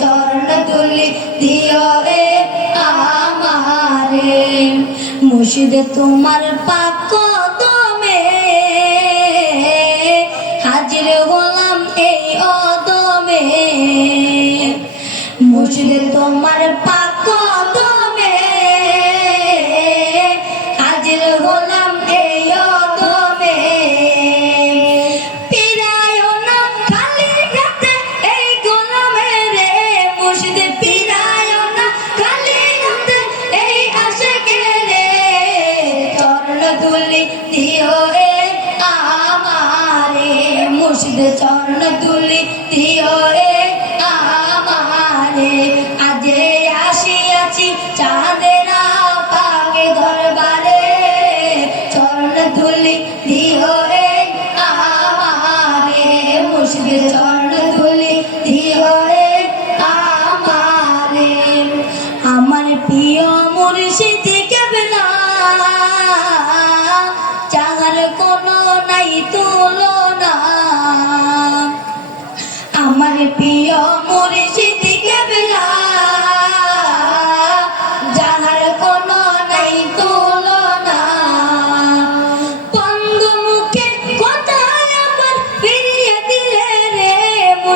চরণ তুলি, দিও আমারে। মুর্শিদ, তোমার পাক দমে হাজির হলাম এই অদমে। মুর্শিদ, তোমার পাক তুলি দিও রে আমারে মুর্শিদ চরণ তুলি দিও রে আমারে আজে আসিয়াছি চাঁদেরা পাগে দরবারে। চরণ তুলি দিও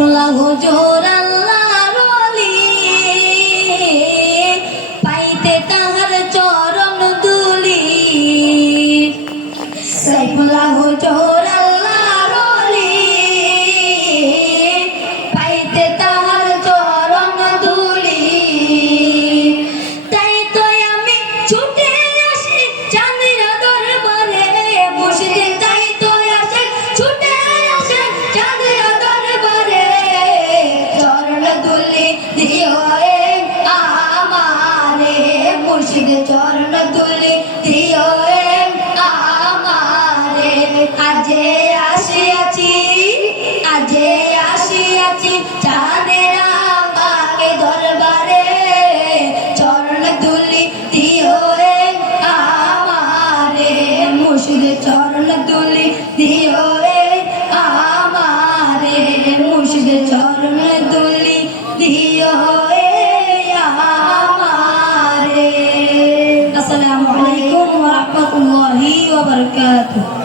সাইফুল্লাহ জোর আল্লাহর মুর্শিদ চরণ দুলি দিও আমারে। আজে আসিয়াছি আজে আসিয়াছি আমারে